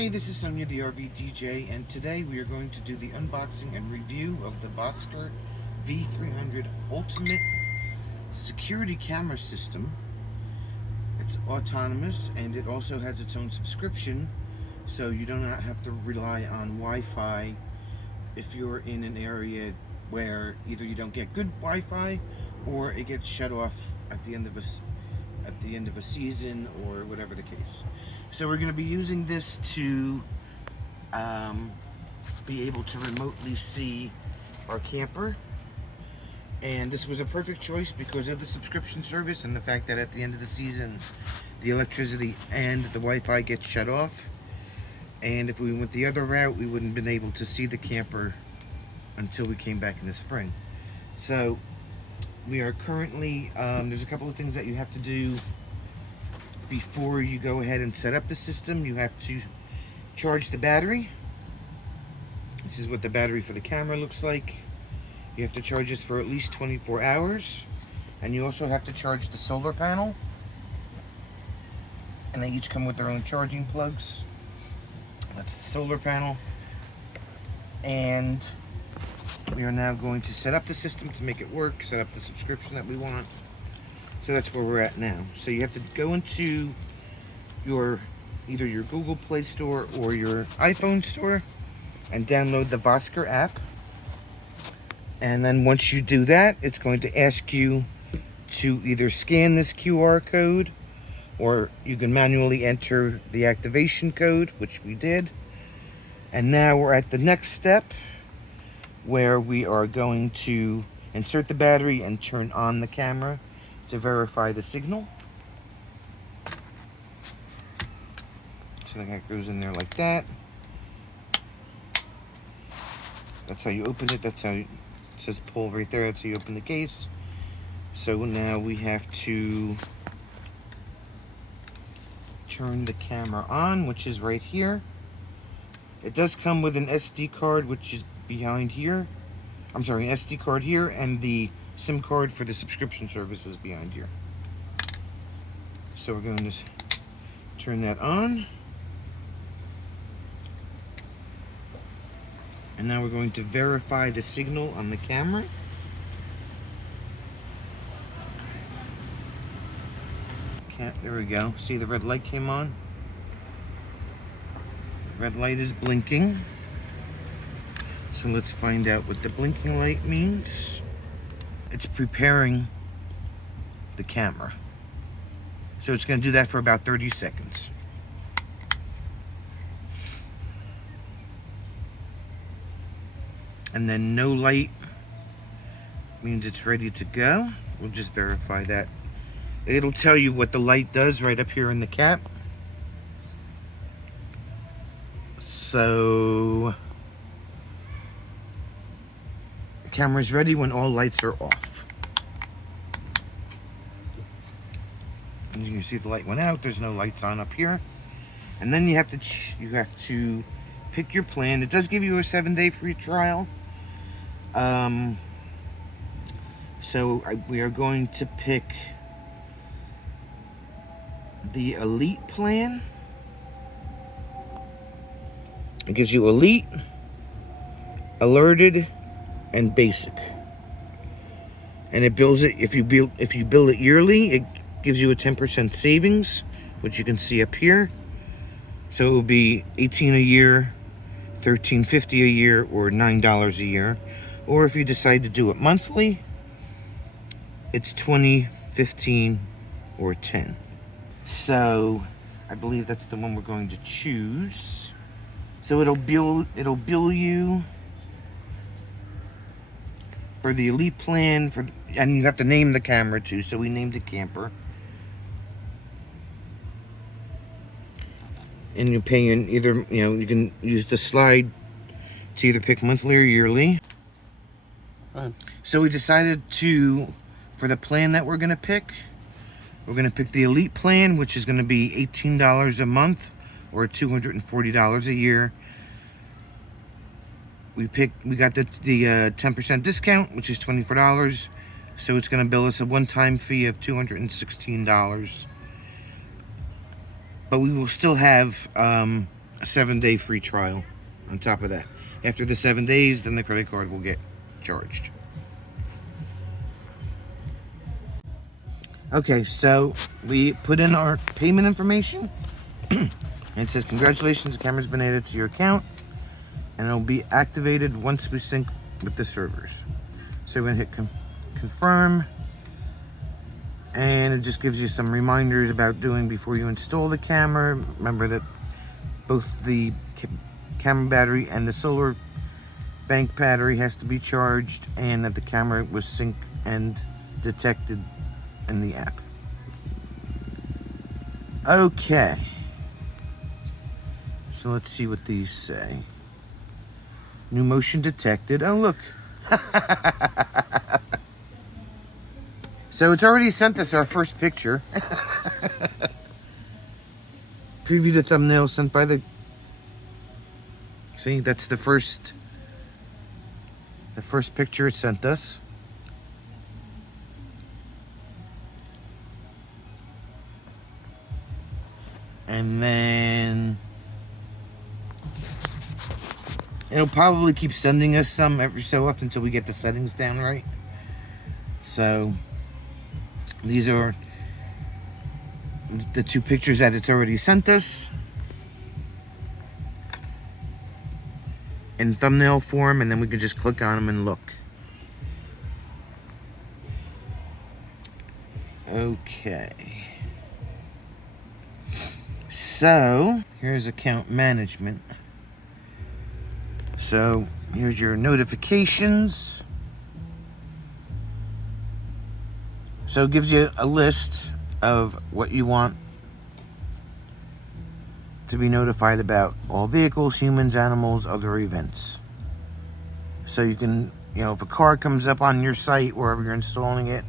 Hey, this is Sonia, the RV DJ, and today we are going to do the unboxing and review of the Vosker V300 Ultimate Security Camera System. It's autonomous and it also has its own subscription, so you do not have to rely on Wi-Fi if you're in an area where either you don't get good Wi-Fi or it gets shut off at the end of a season or whatever the case. So we're going to be using this to be able to remotely see our camper, and this was a perfect choice because of the subscription service and the fact that at the end of the season the electricity and the Wi-Fi gets shut off, and if we went the other route we wouldn't have been able to see the camper until we came back in the spring. So we are currently, there's a couple of things that you have to do before you go ahead and set up the system. You have to charge the battery. This is what the battery for the camera looks like. You have to charge this for at least 24 hours. And you also have to charge the solar panel. And they each come with their own charging plugs. That's the solar panel. And we are now going to set up the system to make it work, set up the subscription that we want. So that's where we're at now. So you have to go into either your Google Play Store or your iPhone store and download the Vosker app. And then once you do that, it's going to ask you to either scan this QR code or you can manually enter the activation code, which we did. And now we're at the next step where we are going to insert the battery and turn on the camera to verify the signal. So that goes in there like that. That's how you open it. That's how it says pull right there. That's how you open the case. So now we have to turn the camera on, which is right here. It does come with an SD card, which is behind here. I'm sorry, an SD card here, and the SIM card for the subscription service is behind here. So we're going to turn that on. And now we're going to verify the signal on the camera. Okay, there we go. See, the red light came on. The red light is blinking. So let's find out what the blinking light means. It's preparing the camera. So it's going to do that for about 30 seconds. And then no light means it's ready to go. We'll just verify that. It'll tell you what the light does right up here in the cap. So the camera's ready when all lights are off. And you can see the light went out. There's no lights on up here. And then you have to pick your plan. It does give you a 7-day free trial. We are going to pick the Elite plan. It gives you Elite, Alerted, and Basic. And it bills it, if you bill it yearly, it gives you a 10% savings, which you can see up here. So it will be $18 a year, $13.50 a year, or $9 a year. Or if you decide to do it monthly, it's $20, $15, or $10. So I believe that's the one we're going to choose. So it'll bill you for the Elite plan, and you have to name the camera too. So we named the camper. And you're paying either, you can use the slide to either pick monthly or yearly. So we decided for the plan that we're going to pick, we're going to pick the Elite plan, which is going to be $18 a month or $240 a year. We got the 10% discount, which is $24. So it's going to bill us a one-time fee of $216. But we will still have a 7-day free trial on top of that. After the 7 days, then the credit card will get charged. Okay, so we put in our payment information. And it says, congratulations, the camera's been added to your account. And it'll be activated once we sync with the servers. So we're gonna hit confirm. And it just gives you some reminders about doing before you install the camera. Remember that both the camera battery and the solar bank battery has to be charged, and that the camera was synced and detected in the app. Okay. So let's see what these say. New motion detected. Oh, look. So it's already sent us our first picture. Preview the thumbnail sent by the... See, that's the first picture it sent us. And then it'll probably keep sending us some every so often until we get the settings down right. So these are the two pictures that it's already sent us in thumbnail form, and then we can just click on them and look. Okay. So here's account management. So here's your notifications. So it gives you a list of what you want to be notified about: all vehicles, humans, animals, other events. So you can, if a car comes up on your site, wherever you're installing it,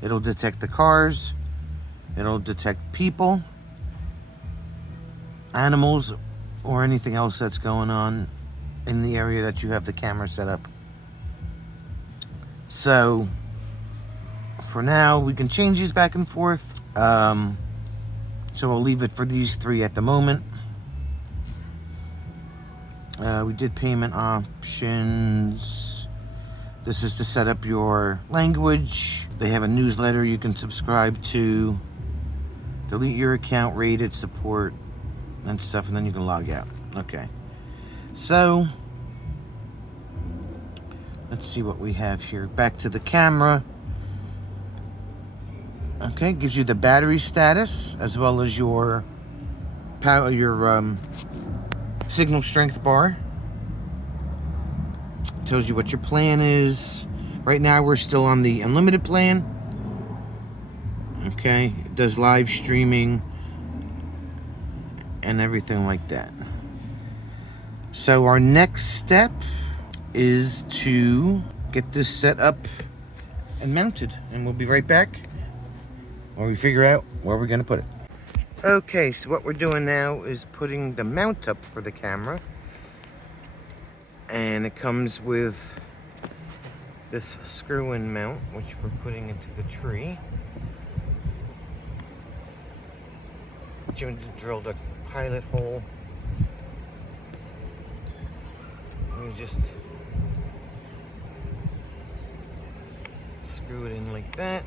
it'll detect the cars, it'll detect people, animals, or anything else that's going on in the area that you have the camera set up. So for now, we can change these back and forth. So we'll leave it for these three at the moment. We did payment options. This is to set up your language. They have a newsletter you can subscribe to. Delete your account, rate it, support, and stuff, and then you can log out. Okay. So let's see what we have here. Back to the camera. Okay, gives you the battery status as well as your power, your signal strength bar. Tells you what your plan is. Right now we're still on the unlimited plan. Okay, it does live streaming and everything like that. So our next step is to get this set up and mounted, and we'll be right back while we figure out where we're gonna put it. Okay, so what we're doing now is putting the mount up for the camera, and it comes with this screw-in mount, which we're putting into the tree. Jim drilled a pilot hole. We just screw it in like that.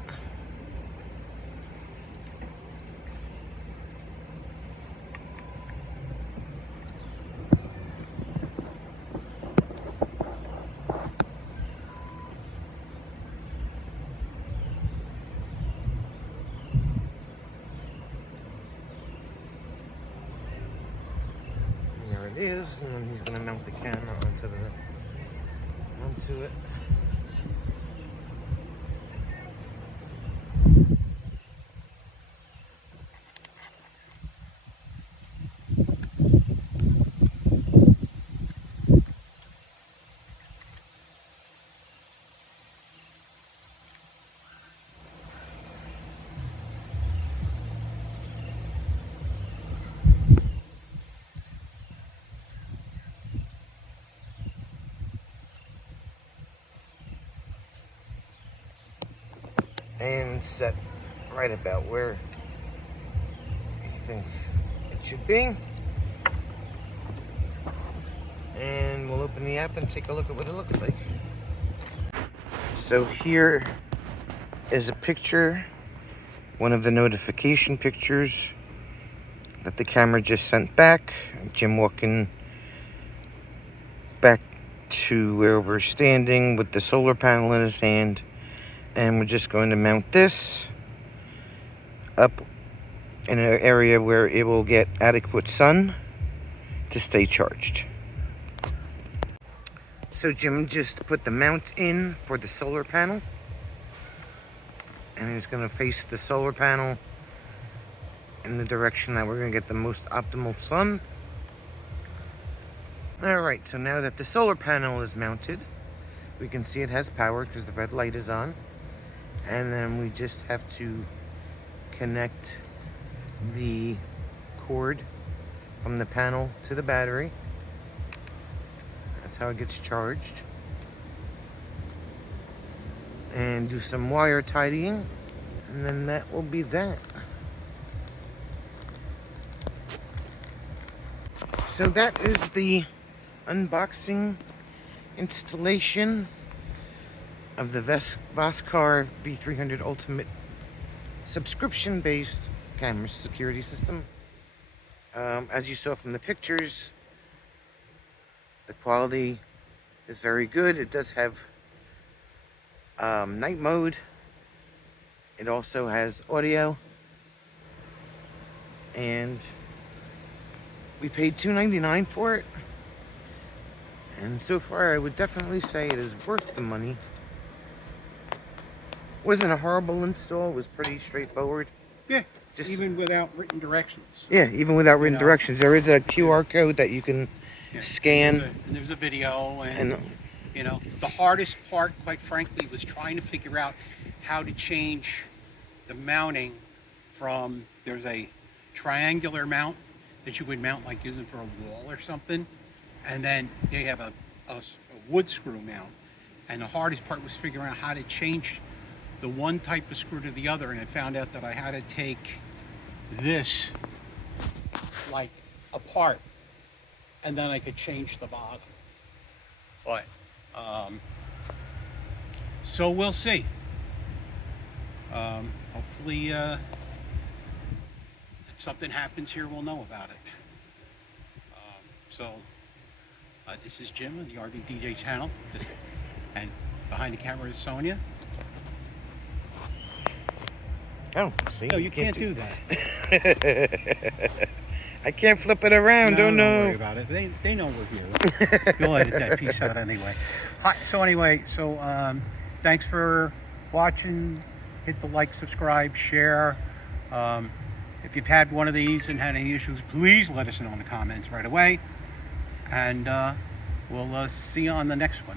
There it is, and then he's going to mount the camera onto it. And set right about where he thinks it should be. And we'll open the app and take a look at what it looks like. So here is a picture, one of the notification pictures that the camera just sent back. Jim walking back to where we're standing with the solar panel in his hand. And we're just going to mount this up in an area where it will get adequate sun to stay charged. So Jim just put the mount in for the solar panel, and he's going to face the solar panel in the direction that we're going to get the most optimal sun. Alright, so now that the solar panel is mounted, we can see it has power because the red light is on. And then we just have to connect the cord from the panel to the battery. That's how it gets charged. And do some wire tidying, and then that will be that. So that is the unboxing installation of the Vosker V300 Ultimate subscription-based camera security system. As you saw from the pictures, the quality is very good. It does have night mode. It also has audio, and we paid $2.99 for it, and so far I would definitely say it is worth the money. Wasn't a horrible install. It was pretty straightforward. Yeah, even without written directions. Yeah, even without written directions. There is a QR code that you can scan. And there's a video, and you know, the hardest part, quite frankly, was trying to figure out how to change the mounting from, there's a triangular mount that you would mount like using for a wall or something, and then they have a wood screw mount. And the hardest part was figuring out how to change the one type of screw to the other, and I found out that I had to take this like apart, and then I could change the bottom. But so we'll see. Hopefully if something happens here, we'll know about it. This is Jim on the RV DJ channel, and behind the camera is Sonia. Oh, see? No, you can't do that. I can't flip it around. No, don't worry about it. They know we're here. You'll edit that piece out anyway. Hi. So anyway, thanks for watching. Hit the like, subscribe, share. If you've had one of these and had any issues, please let us know in the comments right away. And we'll see you on the next one.